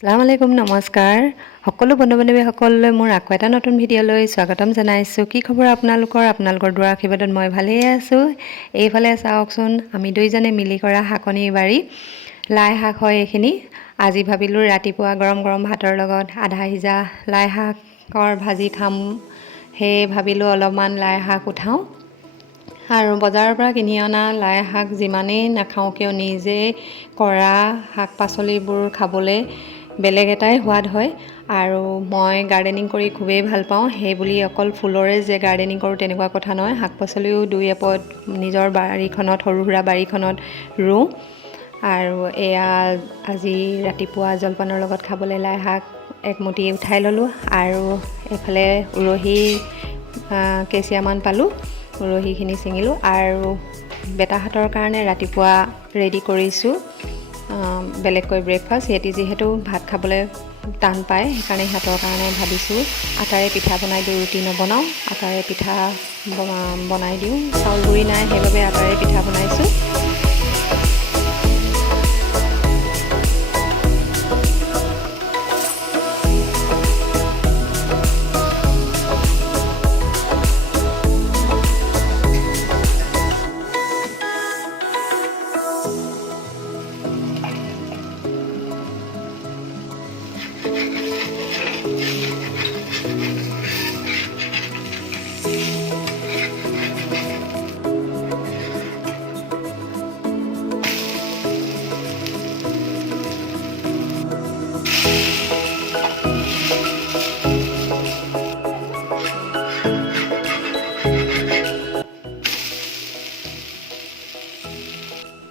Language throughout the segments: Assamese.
আসসালামু আলাইকুম, নমস্কাৰ। সকলো বন্ধু বান্ধৱীসকললৈ মোৰ আকৌ এটা নতুন ভিডিঅ'লৈ স্বাগতম জনাইছোঁ। কি খবৰ আপোনালোকৰ দুৱাৰ আশীৰ্বাদত মই ভালেই আছোঁ। এইফালে চাওকচোন, আমি দুইজনে মিলি কৰা শাকনিৰ বাৰী লাই শাক হয় এইখিনি। আজি ভাবিলোঁ ৰাতিপুৱা গৰম গৰম ভাতৰ লগত আধা সিজা লাই শাকৰ ভাজি খাম। সেয়ে ভাবিলোঁ অলপমান লাই শাক উঠাওঁ। আৰু বজাৰৰ পৰা কিনি অনা লাই শাক যিমানেই নাখাওঁ কিয় নিজে কৰা শাক পাচলিবোৰ খাবলৈ বেলেগ এটাই সোৱাদ হয়। আৰু মই গাৰ্ডেনিং কৰি খুবেই ভাল পাওঁ। সেইবুলি অকল ফুলৰে যে গাৰ্ডেনিং কৰোঁ তেনেকুৱা কথা নহয়, শাক পাচলিও দুই এপদ নিজৰ বাৰীখনত সৰু সুৰা বাৰীখনত ৰুওঁ। আৰু এয়া আজি ৰাতিপুৱা জলপানৰ লগত খাবলৈ লাই শাক একমুঠি উঠাই ল'লোঁ। আৰু এইফালে উৰহি কেইচিয়ামান পালোঁ, উৰহিখিনি ছিঙিলোঁ। আৰু বেটাহাতৰ কাৰণে ৰাতিপুৱা ৰেডি কৰিছোঁ বেলেগকৈ ব্ৰেকফাষ্ট। সিহঁতি যিহেতু ভাত খাবলৈ টান পায়, সেইকাৰণে সিহঁতৰ কাৰণে ভাবিছোঁ আটাৰে পিঠা বনাই দিওঁ। ৰুটি নবনাওঁ, আটাৰে পিঠা বনাই দিওঁ। চাউল গুড়ি নাই, সেইবাবে আটাৰে পিঠা বনাইছোঁ।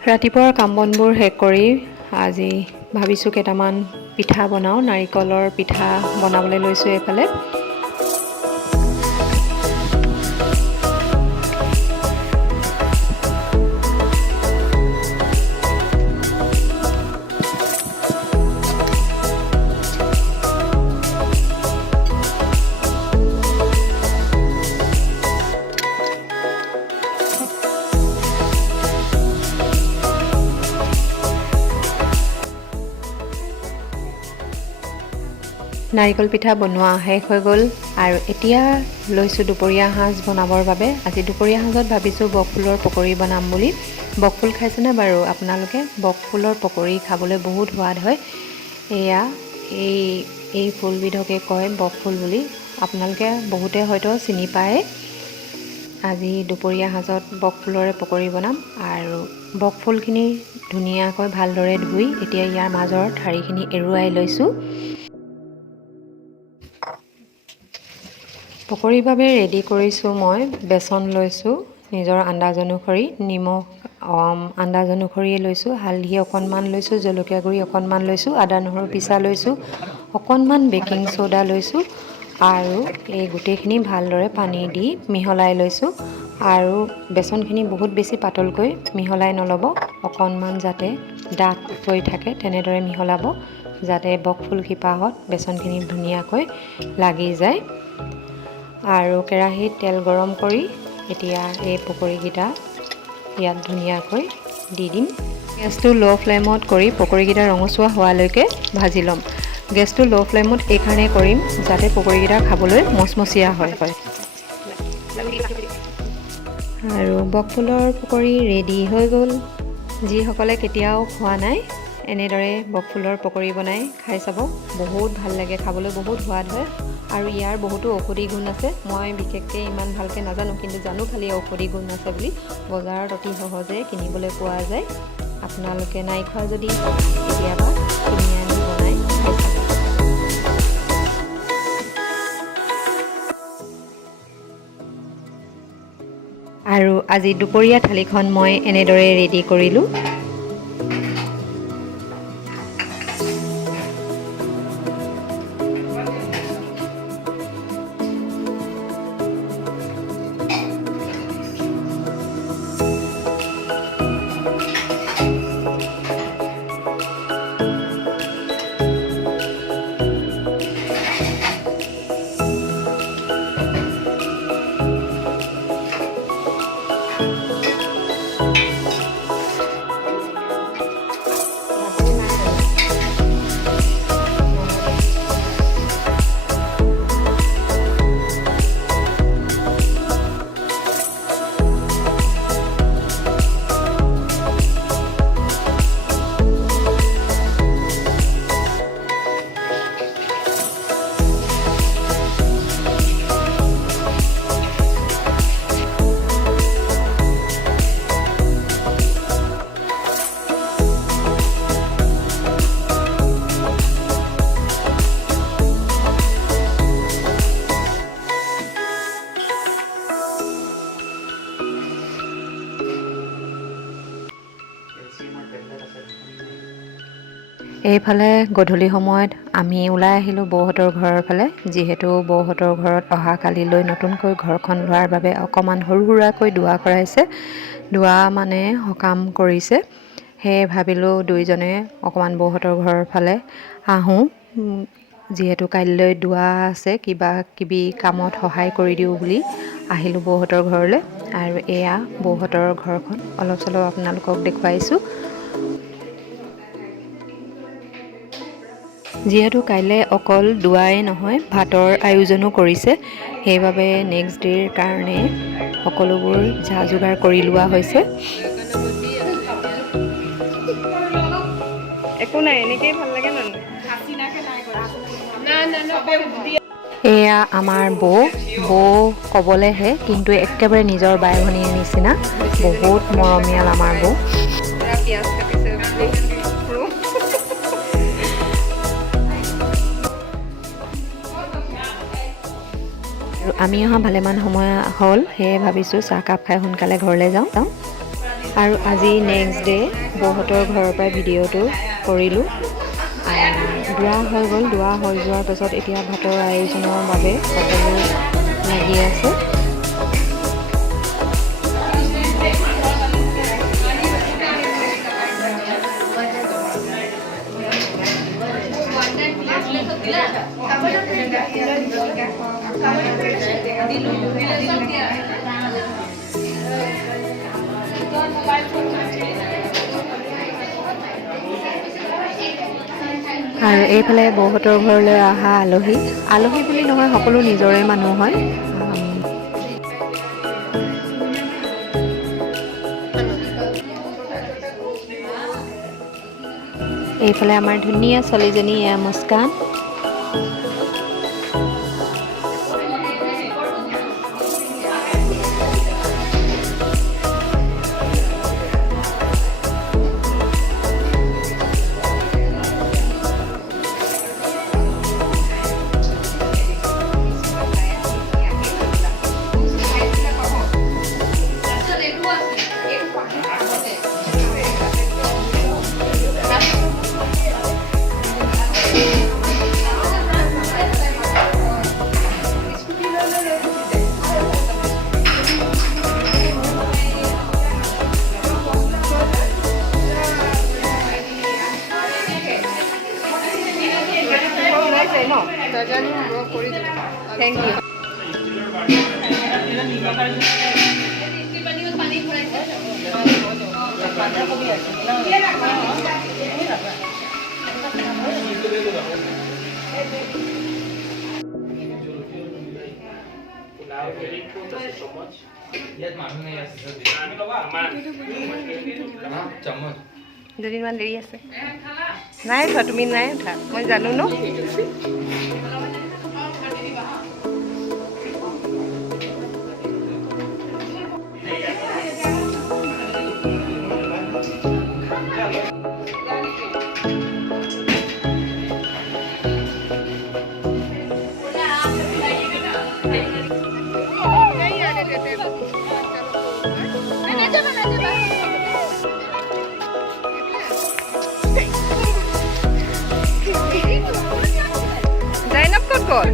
ৰাতিপুৱাৰ কাম বনবোৰ শেষ কৰি আজি ভাবিছোঁ কেইটামান পিঠা বনাওঁ। নাৰিকলৰ পিঠা বনাবলৈ লৈছোঁ এইফালে। নাৰিকল পিঠা বনোৱা শেষ হৈ গ'ল। আৰু এতিয়া লৈছোঁ দুপৰীয়া সাঁজ বনাবৰ বাবে। আজি দুপৰীয়া সাঁজত ভাবিছোঁ বকফুলৰ পকৰি বনাম বুলি। বকফুল খাইছেনে বাৰু আপোনালোকে? বকফুলৰ পকৰি খাবলৈ বহুত সোৱাদ হয়। এয়া এই ফুলবিধকে কয় বকফুল বুলি। আপোনালোকে বহুতে হয়তো চিনি পায়। আজি দুপৰীয়া সাঁজত বকফুলৰে পকৰি বনাম। আৰু বকফুলখিনি ধুনীয়াকৈ ভালদৰে ধুই এতিয়া ইয়াৰ মাজৰ ঠাৰিখিনি এৰুৱাই লৈছোঁ। পকৰিৰ বাবে ৰেডি কৰিছোঁ মই বেচন লৈছোঁ নিজৰ আন্দাজ অনুসৰি, নিমখ আন্দাজ অনুসৰিয়ে লৈছোঁ, হালধি অকণমান লৈছোঁ, জলকীয়া গুড়ি অকণমান লৈছোঁ, আদা নহৰু পিচা লৈছোঁ, অকণমান বেকিং চ'ডা লৈছোঁ। আৰু এই গোটেইখিনি ভালদৰে পানী দি মিহলাই লৈছোঁ। আৰু বেচনখিনি বহুত বেছি পাতলকৈ মিহলাই নল'ব, অকণমান যাতে ডাঠ হৈ থাকে তেনেদৰে মিহলাব, যাতে বকফুল শিপাহত বেচনখিনি ধুনীয়াকৈ লাগি যায়। আৰু কেৰাহীত তেল গৰম কৰি এতিয়া এই পকৰিকেইটা ইয়াত ধুনীয়াকৈ দি দিম। গেছটো ল' ফ্লেমত কৰি পকৰিকেইটা ৰঙচুৱা হোৱালৈকে ভাজি ল'ম। গেছটো ল' ফ্লেমত এইকাৰণেই কৰিম যাতে পকৰিকেইটা খাবলৈ মচমচীয়া হয়। আৰু বকফুলৰ পকৰি ৰেডি হৈ গ'ল। যিসকলে কেতিয়াও খোৱা নাই, এনেদৰে বকফুলৰ পকৰি বনাই খাই চাব। বহুত ভাল লাগে, খাবলৈ বহুত সোৱাদ হয়। আৰু ইয়াৰ বহুতো ঔষধি গুণ আছে। মই বিশেষকৈ ইমান ভালকৈ নাজানো, কিন্তু জানো খালি ঔষধি গুণ আছে বুলি। বজাৰত অতি সহজে কিনিবলৈ পোৱা যায়। আপোনালোকে নাই খোৱা যদি কেতিয়াবা কিনি আনি বনাই খাই চাব। আৰু আজি দুপৰীয়া থালিখন মই এনেদৰে ৰেডি কৰিলোঁ। এইফালে গধূলি সময়ত আমি ওলাই আহিলোঁ বৌহঁতৰ ঘৰৰ ফালে, যিহেতু বৌহঁতৰ ঘৰত অহা কালিলৈ নতুনকৈ ঘৰখন লোৱাৰ বাবে অকণমান সৰু সুৰাকৈ দোৱা কৰাইছে। দোৱা মানে সকাম কৰিছে। সেয়ে ভাবিলোঁ দুইজনে অকণমান বৌহঁতৰ ঘৰৰ ফালে আহোঁ, যিহেতু কাইলৈ দোৱা আছে, কিবা কিবি কামত সহায় কৰি দিওঁ বুলি আহিলোঁ বৌহঁতৰ ঘৰলৈ। আৰু এয়া বৌহঁতৰ ঘৰখন অলপ চলপ আপোনালোকক দেখুৱাইছোঁ। যিহেতু কাইলৈ অকল দোৱাই নহয়, ভাতৰ আয়োজনো কৰিছে, সেইবাবে নেক্সট ডে'ৰ কাৰণে সকলোবোৰ যা যোগাৰ কৰি লোৱা হৈছে। একো নাই, এনেকেই ভাল লাগে ন। এয়া আমাৰ বৌ ক'বলৈহে, কিন্তু একেবাৰে নিজৰ বাই ভনীৰ নিচিনা, বহুত মৰমীয়াল আমাৰ বৌ। পিঁয়াজ কাটিছে। আৰু আমি অহা ভালেমান সময় হ'ল, সেয়ে ভাবিছোঁ চাহকাপ খাই সোনকালে ঘৰলৈ যাওঁ। আৰু আজি নেক্সট ডে' বৌহঁতৰ ঘৰৰ পৰাই ভিডিঅ'টো কৰিলোঁ। দোৱা হৈ গ'ল, দোৱা হৈ যোৱাৰ পাছত এতিয়া ভাতৰ আয়োজনৰ বাবে সকলো লাগি আছে। আৰু এইফালে বৌহঁতৰ ঘৰলৈ অহা আলহী বুলি নহয়, সকলো নিজৰে মানুহ হয়। এইফালে আমাৰ ধুনীয়া ছোৱালীজনী, এয়া মুস্কান। Thank U. দুদিনমান দেৰি আছে। নাই উঠা, তুমি নাই উঠা, মই জানো ন। জাইনাব ক'ত গ'ল?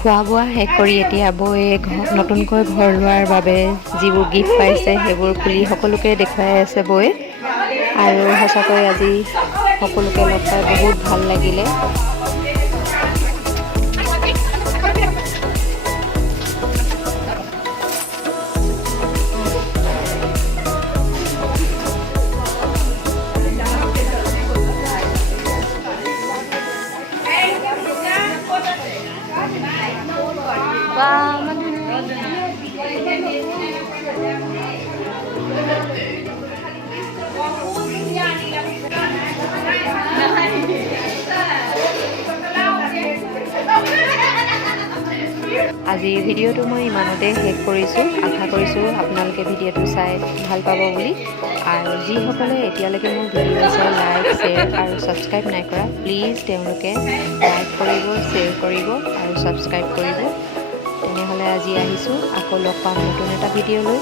খোৱা বোৱা শেষ কৰি এতিয়া বৌয়ে নতুনকৈ ঘৰ লোৱাৰ বাবে যিবোৰ গিফ্ট পাইছে সেইবোৰ খুলি সকলোকে দেখুৱাই আছে বৌয়ে। আৰু সঁচাকৈ আজি সকলোকে লগ পাই বহুত ভাল লাগিলে। আজি ভিডিঅ'টো মই ইমানতে শেষ কৰিছোঁ। আশা কৰিছোঁ আপোনালোকে ভিডিঅ'টো চাই ভাল পাব বুলি। আৰু যিসকলে এতিয়ালৈকে মোৰ ভিডিঅ' চাই লাইক, শ্বেয়াৰ আৰু ছাবস্ক্ৰাইব নাই কৰা, প্লিজ তেওঁলোকে লাইক কৰিব, শ্বেয়াৰ কৰিব আৰু ছাবস্ক্ৰাইব কৰিব। তেনেহ'লে আজি আহিছোঁ, আকৌ লগ পাম নতুন এটা ভিডিঅ' লৈ।